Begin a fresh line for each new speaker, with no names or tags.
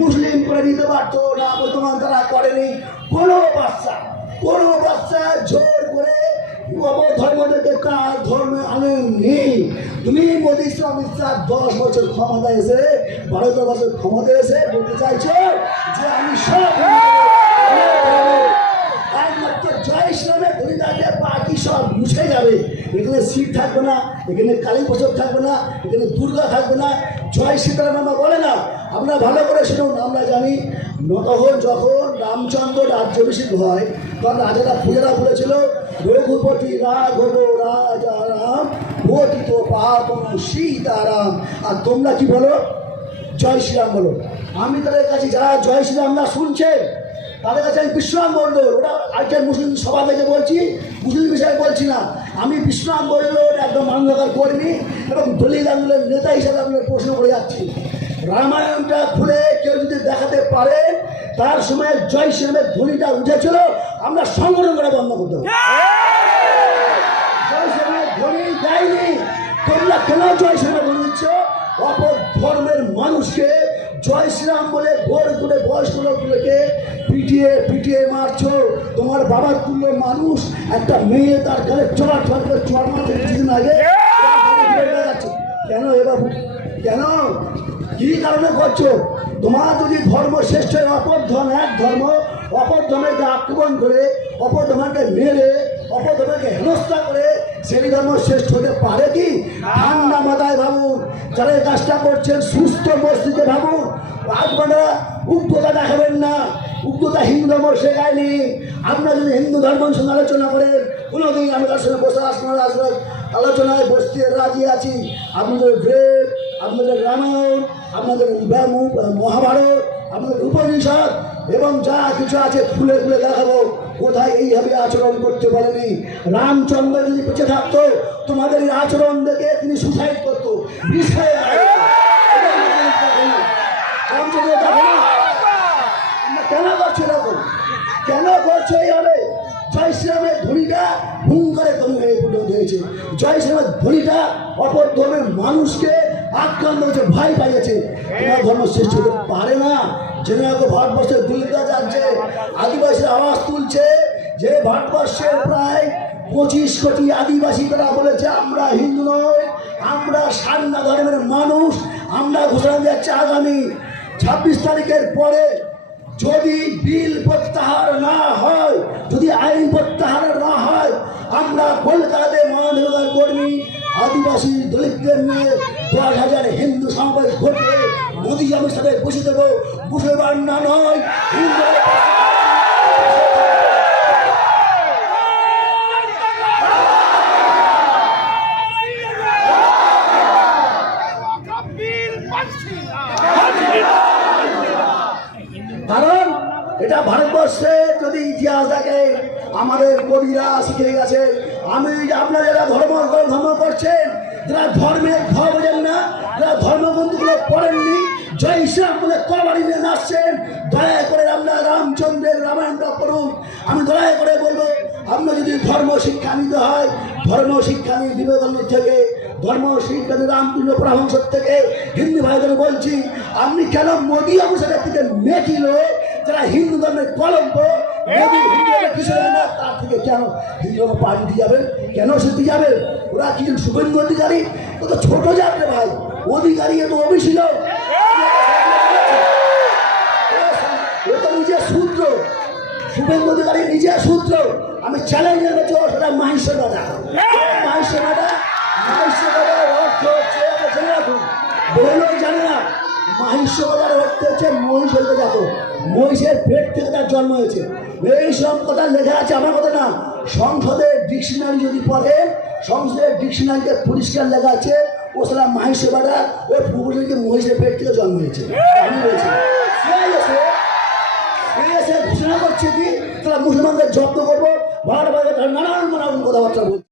মুসলিম করে দিতে পারতো না বর্তমান তারা করেনি। কোনো বাচ্চা কোনো বাচ্চা জোর করে ধর্ম তুমি দশ বছর বছর বলতে চাইছো যে আমি সব একমাত্র বাকি সব মুছে যাবে। এখানে শিব থাকবে না, এখানে কালী পুজো থাকবে না, এখানে দুর্গা থাকবে না। জয় সীতারাম আমরা বলে না, আমরা ভালো করে শুনুন, আমরা জানি তখন যখন রামচন্দ্র রাজ্যাভিষেক হয়, তখন রাজারা পূজারা বলেছিল, রঘুপতি রাঘব রাজা রাম পতিত পাবন সীতারাম। আর তোমরা কি বলো? জয় শ্রীরাম বলো। আমি তাদের কাছে যারা জয় শ্রীরাম না শুনছে, তাদের কাছে আমি বিশ্রাম মণ্ডল ওরা আজকের মুসলিম সভা থেকে বলছি, মুসলিম না আমি বিশ্রাম মণ্ডল একদম মান্যতার কর্মী এবং দলিল আন্দোলনের নেতা হিসাবে আমি প্রশ্ন করে যাচ্ছি। রামায়ণটা খুলে কেউ যদি দেখাতে পারে, তার সময় জয় শ্রীরামের ধ্বনিটা উঠেছিল, আমরা সংগঠন করা বন্ধ করতে জয় শ্রীরাম বলে ভোর করে বয়স্ক লোকগুলোকে পিটিয়ে পিটিয়ে মারছো। তোমার বাবার তুল্য মানুষ একটা মেয়ে তার কালে চড়া চড় করে চড় মারছে কিছুদিন আগে। কেন এ বাবু? কেন? কি কারণে করছ? তোমার যদি ধর্ম শ্রেষ্ঠ হয় অপর ধর্ম এক ধর্ম অপর ধর্মকে আক্রমণ করে অপর ধর্মকে মেরে অপর ধর্মকে হেনস্থা করে সেই ধর্ম শ্রেষ্ঠ হতে পারে কি? ঠান্ডা মাথায় ভাবুন। যারা এই কাজটা করছেন সুস্থ মস্তিষ্কে ভাবুন। আপনারা উগ্রতা দেখাবেন না। উগ্রতা হিন্দু ধর্ম শেখায়নি আপনারা যদি হিন্দু ধর্ম সঙ্গে আলোচনা করেন কোনোদিন আমি তার সঙ্গে বসে আসবেন আসবেন আলোচনায় বসতে রাজি আছি। আপনাদের বেদ আপনাদের রামায়ণ, আপনাদের মহাভারত, আপনাদের উপনিষদ, এবং যা কিছু আছে খুলে খুলে দেখাবো। কোথায় এইভাবে আচরণ করতে পারেনি? রামচন্দ্র যদি বেঁচে থাকতো, তোমাদের এই আচরণ দেখে তিনি সুসাইড করতো। বিষয়ে রামচন্দ্র দেখো না? তোমরা কেন করছ এরকম করছ এইভাবে জয় শ্রীরামের ধনীটা হুম করে তুমি হয়ে পর্যন্ত হয়েছে। জয় ধর্মের মানুষকে আক্রান্ত হয়েছে তোমার ধর্ম শ্রেষ্ঠ হতে পারে না। রাখো ভারতবর্ষের দলিত যাচ্ছে, আদিবাসীর আওয়াজ তুলছে, যে ভারতবর্ষের প্রায় পঁচিশ কোটি আদিবাসী তারা বলেছে, আমরা হিন্দু নই, আমরা সান্না ধর্মের মানুষ, আমরা ঘোষণা যাচ্ছে আগামী ছাব্বিশ তারিখের পরে যদি বিল প্রত্যাহার না হয়, যদি আইন প্রত্যাহার না হয়, আমরা কলকাতাতে মহানগর কর্মী, আদিবাসী দলিতদের নিয়ে দশ হাজার হিন্দু সমাবেশ ঘটে মোদী আমি সাথে বসে দেবো মুসলমান না নয়। হিন্দু কারণ এটা ভারতবর্ষে যদি ইতিহাস দেখে, আমাদের কবিরা শিখে গেছে, আমি আপনারা যারা ধর্ম ধর্ম করছেন যারা ধর্মের ধর্ম বোঝেন না, যারা ধর্মগ্রন্থগুলো পড়েননি, জয় ইসলাম বলে তরবারি নিয়ে আসছেন, দয়া করে আমরা রামচন্দ্রের রামায়ণটা পড়ুন। আমি দয়া করে বলব, আপনার যদি ধর্ম শিক্ষা নিতে হয়, ধর্ম শিক্ষা নিয়ে বিবেকানন্দ থেকে, ধর্ম শিক্ষা নিয়ে রামকৃষ্ণ পরামর্শ থেকে, হিন্দু ভাইদের বলছি, আপনি কেন মোদী অংশের থেকে মেটিল যারা হিন্দু ধর্মের কলঙ্ক তার থেকে কেন হিন্দু পার্টি দিয়ে যাবেন কেন সে দিয়ে যাবেন ওরা কি শুভেন্দু অধিকারী? ও তো ছোট জাত রে ভাই। অধিকারী এ তো ও তো নিজের সূত্র। শুভেন্দু অধিকারী নিজের সূত্র। আমি চ্যালেঞ্জ এনেছি ওর সেটা মাহিষ্য দাদা। মাহিষ্য দাদা মাহিষ্য দাদার অর্থ হচ্ছে এটা জেনে রাখুন। বহু লোক জানে না। মাহিষ্য দাদার অর্থ হচ্ছে মহিষের পেট থেকে তার জন্ম হয়েছে। এই সব কথা লেখা আছে আমার কথা না। ডিকশনারি যদি পড়ে ডিকশনারিতে পরিষ্কার লেখা আছে, ও সেটা মাহিষ্য দাদা ওই পুকুরকে মহিষের পেট থেকে জন্ম হয়েছে। ঘোষণা করছে কি? তারা মুসলমানদের যত্ন করব ভাড়া নানান নানান কথাবার্তা বলছে।